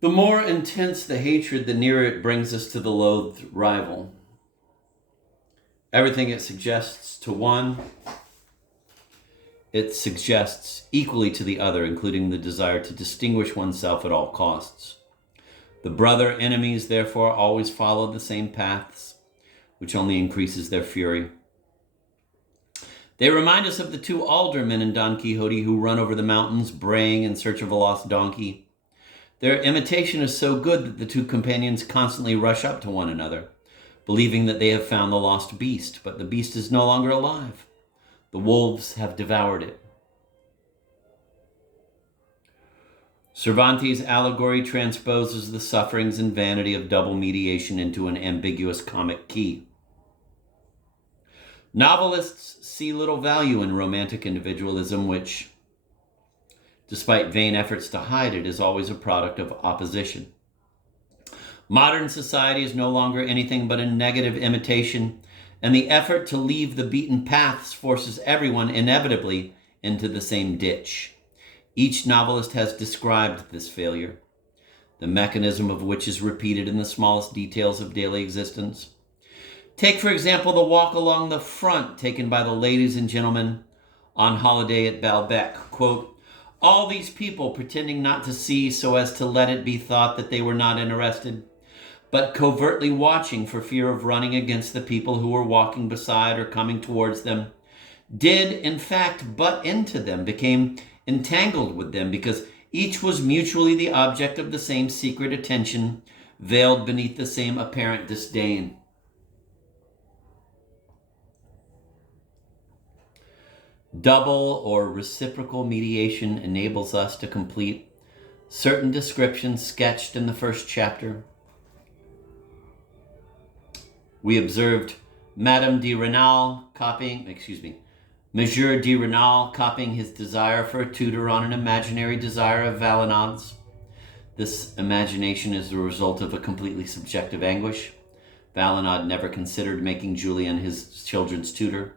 The more intense the hatred, the nearer it brings us to the loathed rival. Everything it suggests to one, it suggests equally to the other, including the desire to distinguish oneself at all costs. The brother enemies, therefore, always follow the same paths, which only increases their fury. They remind us of the two aldermen in Don Quixote who run over the mountains, braying in search of a lost donkey. Their imitation is so good that the two companions constantly rush up to one another, believing that they have found the lost beast, but the beast is no longer alive. The wolves have devoured it. Cervantes' allegory transposes the sufferings and vanity of double mediation into an ambiguous comic key. Novelists see little value in romantic individualism, which, despite vain efforts to hide it, is always a product of opposition. Modern society is no longer anything but a negative imitation, and the effort to leave the beaten paths forces everyone inevitably into the same ditch. Each novelist has described this failure, the mechanism of which is repeated in the smallest details of daily existence. Take, for example, the walk along the front taken by the ladies and gentlemen on holiday at Baalbek. Quote, all these people pretending not to see so as to let it be thought that they were not interested, but covertly watching for fear of running against the people who were walking beside or coming towards them, did in fact butt into them, became entangled with them, because each was mutually the object of the same secret attention, veiled beneath the same apparent disdain. Double or reciprocal mediation enables us to complete certain descriptions sketched in the first chapter. We observed Monsieur de Rênal copying his desire for a tutor on an imaginary desire of Valenod's. This imagination is the result of a completely subjective anguish. Valenod never considered making Julian his children's tutor.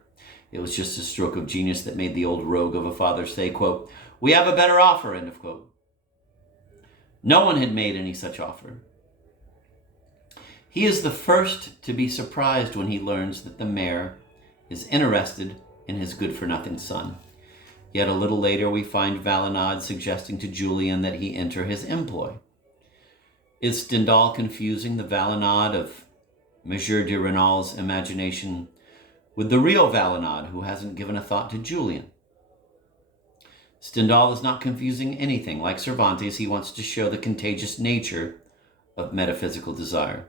It was just a stroke of genius that made the old rogue of a father say, quote, we have a better offer, end of quote. No one had made any such offer. He is the first to be surprised when he learns that the mayor is interested in his good-for-nothing son. Yet a little later we find Valenod suggesting to Julian that he enter his employ. Is Stendhal confusing the Valenod of Monsieur de Rênal's imagination with the real Valenod who hasn't given a thought to Julian? Stendhal is not confusing anything. Like Cervantes, he wants to show the contagious nature of metaphysical desire.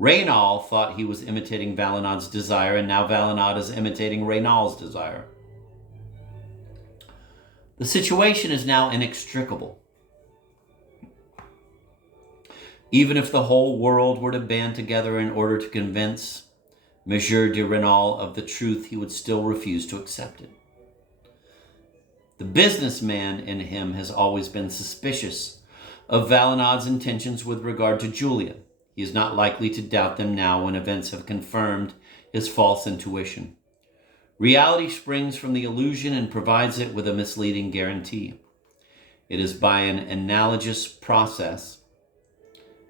Rênal thought he was imitating Valenod's desire, and now Valenod is imitating Rênal's desire. The situation is now inextricable. Even if the whole world were to band together in order to convince Monsieur de Rênal of the truth, he would still refuse to accept it. The businessman in him has always been suspicious of Valenod's intentions with regard to Julian. He is not likely to doubt them now when events have confirmed his false intuition. Reality springs from the illusion and provides it with a misleading guarantee. It is by an analogous process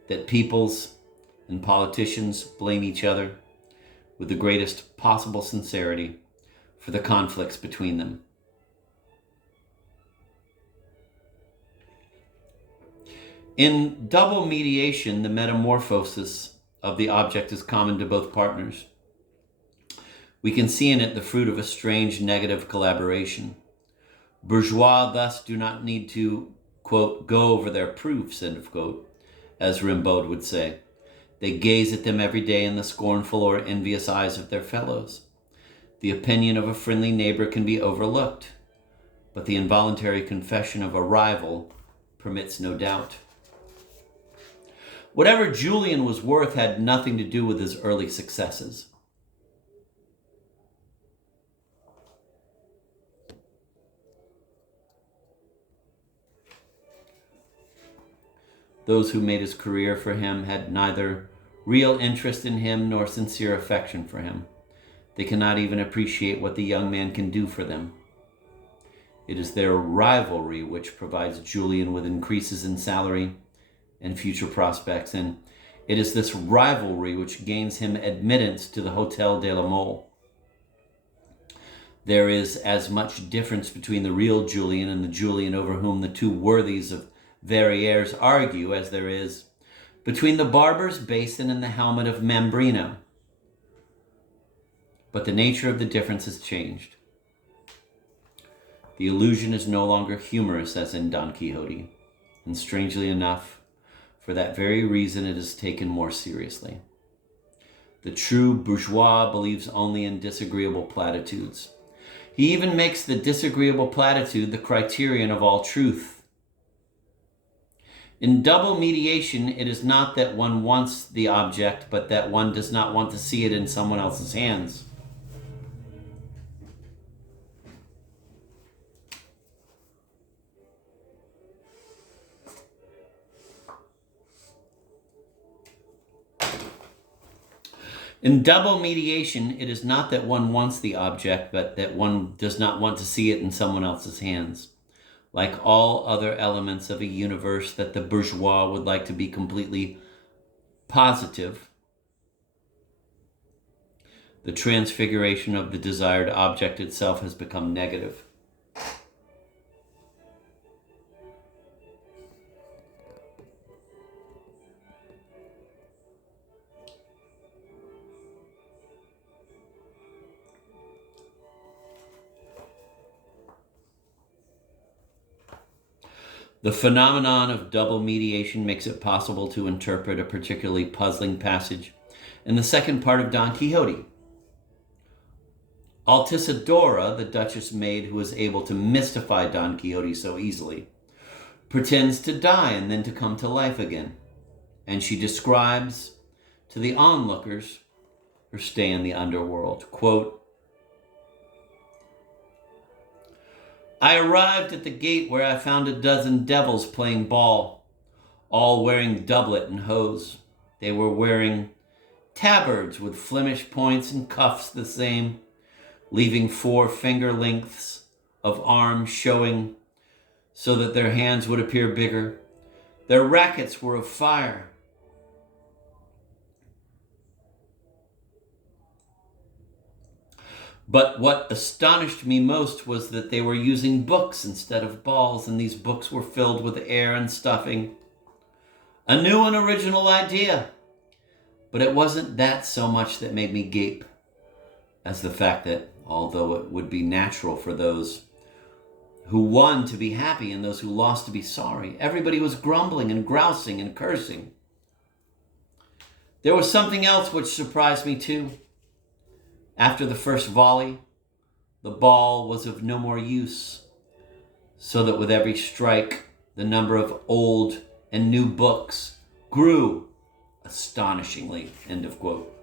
that peoples and politicians blame each other with the greatest possible sincerity for the conflicts between them. In double mediation, the metamorphosis of the object is common to both partners. We can see in it the fruit of a strange negative collaboration. Bourgeois thus do not need to, quote, go over their proofs, end of quote, as Rimbaud would say. They gaze at them every day in the scornful or envious eyes of their fellows. The opinion of a friendly neighbor can be overlooked, but the involuntary confession of a rival permits no doubt. Whatever Julian was worth had nothing to do with his early successes. Those who made his career for him had neither real interest in him nor sincere affection for him. They cannot even appreciate what the young man can do for them. It is their rivalry which provides Julian with increases in salary and future prospects, and it is this rivalry which gains him admittance to the Hotel de la Mole. There is as much difference between the real Julian and the Julian over whom the two worthies of Verrieres argue as there is between the barber's basin and the helmet of Mambrino. But the nature of the difference has changed. The illusion is no longer humorous as in Don Quixote, and strangely enough, for that very reason it is taken more seriously. The true bourgeois believes only in disagreeable platitudes. He even makes the disagreeable platitude the criterion of all truth. In double mediation, it is not that one wants the object, but that one does not want to see it in someone else's hands. In double mediation, it is not that one wants the object, but that one does not want to see it in someone else's hands. Like all other elements of a universe that the bourgeois would like to be completely positive, the transfiguration of the desired object itself has become negative. The phenomenon of double mediation makes it possible to interpret a particularly puzzling passage in the second part of Don Quixote. Altisidora, the Duchess maid who is able to mystify Don Quixote so easily, pretends to die and then to come to life again, and she describes to the onlookers her stay in the underworld. Quote, I arrived at the gate where I found a dozen devils playing ball, all wearing doublet and hose. They were wearing tabards with Flemish points and cuffs the same, leaving 4 finger lengths of arm showing so that their hands would appear bigger. Their rackets were of fire. But what astonished me most was that they were using books instead of balls, and these books were filled with air and stuffing. A new and original idea. But it wasn't that so much that made me gape as the fact that, although it would be natural for those who won to be happy and those who lost to be sorry, everybody was grumbling and grousing and cursing. There was something else which surprised me too. After the first volley, the ball was of no more use, so that with every strike, the number of old and new books grew astonishingly. End of quote.